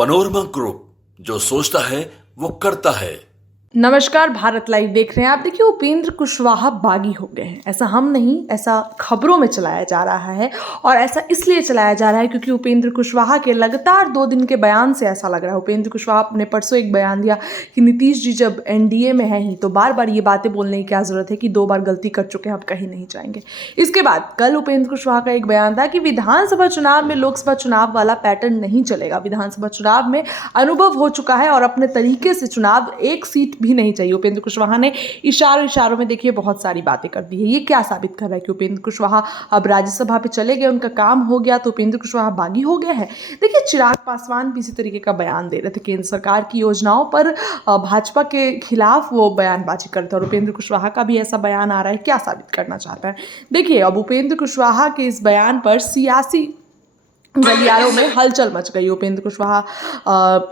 Panorama group, जो सोचता है वो करता है। नमस्कार, भारत लाइव देख रहे हैं आप। देखिए, उपेंद्र कुशवाहा बागी हो गए हैं। ऐसा हम नहीं, ऐसा खबरों में चलाया जा रहा है और ऐसा इसलिए चलाया जा रहा है क्योंकि उपेंद्र कुशवाहा के लगातार 2 दिन के बयान से ऐसा लग रहा है। उपेंद्र कुशवाहा ने परसों एक बयान दिया कि नीतीश जी जब एनडीए में हैं ही तो बार बार ये बातें बोलने की क्या जरूरत है कि 2 बार गलती कर चुके हैं, अब कहीं नहीं जाएंगे। इसके बाद कल उपेंद्र कुशवाहा का एक बयान था कि विधानसभा चुनाव में लोकसभा चुनाव वाला पैटर्न नहीं चलेगा। विधानसभा चुनाव में अनुभव हो चुका है और अपने तरीके से चुनाव एक सीट भी नहीं चाहिए। उपेंद्र कुशवाहा ने इशारों में देखिए बहुत सारी बातें कर दी है। ये क्या साबित कर रहा है कि उपेंद्र कुशवाहा अब राज्यसभा पे चले गए, उनका काम हो गया, तो उपेंद्र कुशवाहा बागी हो गए हैं। देखिए, चिराग पासवान भी इसी तरीके का बयान दे रहे थे। केंद्र सरकार की योजनाओं पर भाजपा के खिलाफ वो बयानबाजी करते हैं और उपेंद्र कुशवाहा का भी ऐसा बयान आ रहा है। क्या साबित करना चाहता है? देखिए, अब उपेंद्र कुशवाहा के इस बयान पर सियासी गलियारों में हलचल मच गई। उपेंद्र कुशवाहा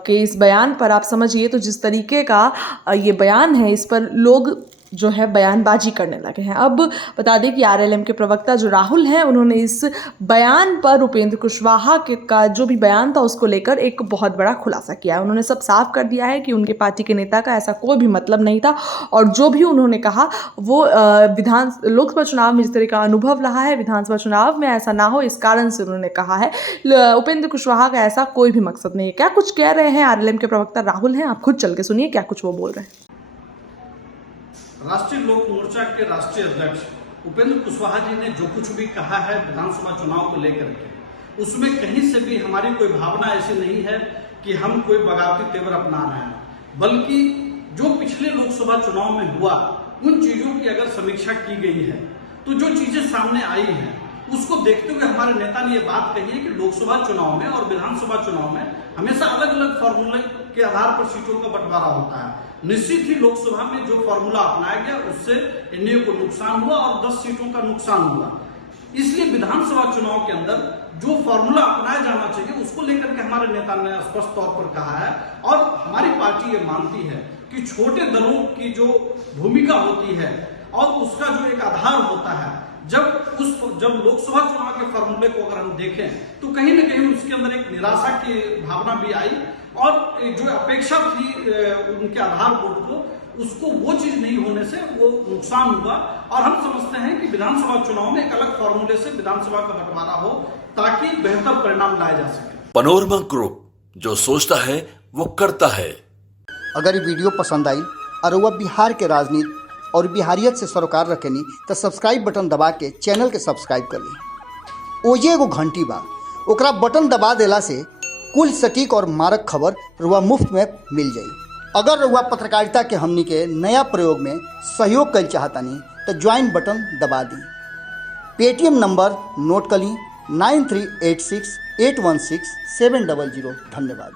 के इस बयान पर आप समझिए तो जिस तरीके का ये बयान है, इस पर लोग जो है बयानबाजी करने लगे हैं। अब बता दें कि आरएलएम के प्रवक्ता जो राहुल हैं, उन्होंने इस बयान पर उपेंद्र कुशवाहा के का जो भी बयान था उसको लेकर एक बहुत बड़ा खुलासा किया है। उन्होंने सब साफ कर दिया है कि उनके पार्टी के नेता का ऐसा कोई भी मतलब नहीं था और जो भी उन्होंने कहा वो लोकसभा चुनाव में जिस तरह का अनुभव रहा है, विधानसभा चुनाव में ऐसा ना हो, इस कारण से उन्होंने कहा है। उपेंद्र कुशवाहा का ऐसा कोई भी मकसद नहीं है। क्या कुछ कह रहे हैं आरएलएम के प्रवक्ता राहुल हैं, आप खुद चल के सुनिए क्या कुछ वो बोल रहे हैं। राष्ट्रीय लोक मोर्चा के राष्ट्रीय अध्यक्ष उपेंद्र कुशवाहा जी ने जो कुछ भी कहा है विधानसभा चुनाव को लेकर के, उसमें कहीं से भी हमारी कोई भावना ऐसी नहीं है कि हम कोई बगावती तेवर अपना रहे हैं, बल्कि जो पिछले लोकसभा चुनाव में हुआ उन चीजों की अगर समीक्षा की गई है तो जो चीजें सामने आई हैं उसको देखते हुए हमारे नेता ने ये बात कही है कि लोकसभा चुनाव में और विधानसभा चुनाव में हमेशा अलग अलग फॉर्मूले के आधार पर सीटों का बंटवारा होता है। निश्चित ही लोकसभा में जो फॉर्मूला अपनाया गया उससे एनडीए को नुकसान हुआ और 10 सीटों का नुकसान हुआ। इसलिए विधानसभा चुनाव के अंदर जो फॉर्मूला अपनाया जाना चाहिए उसको लेकर के हमारे नेता ने स्पष्ट तौर पर कहा है और हमारी पार्टी ये मानती है कि छोटे दलों की जो भूमिका होती है और उसका जो एक आधार होता है, जब लोकसभा चुनाव के फॉर्मूले को अगर हम देखें तो कहीं ना कहीं उसके अंदर एक निराशा की भावना भी आई और जो अपेक्षा थी उनके आधार बोर्ड को, उसको वो चीज नहीं होने से वो नुकसान हुआ। और हम समझते हैं कि विधानसभा चुनाव में एक अलग फॉर्मूले से विधानसभा का बंटवारा हो ताकि बेहतर परिणाम लाए जा सके। पनोरमा ग्रुप, जो सोचता है वो करता है। अगर ये वीडियो पसंद आई और वह बिहार के राजनीति और बिहारियत से सरोकार रखेनी तो सब्सक्राइब बटन दबा के चैनल के सब्सक्राइब कर ली। ओजे एगो घंटी बा, ओकरा बटन दबा देला से कुल सटीक और मारक खबर रुआ मुफ्त में मिल जाई। अगर रुआ पत्रकारिता के हमनी के नया प्रयोग में सहयोग कर चाहतानी तो ज्वाइन बटन दबा दी। पेटीएम नंबर नोट कर ली 9386816700। धन्यवाद।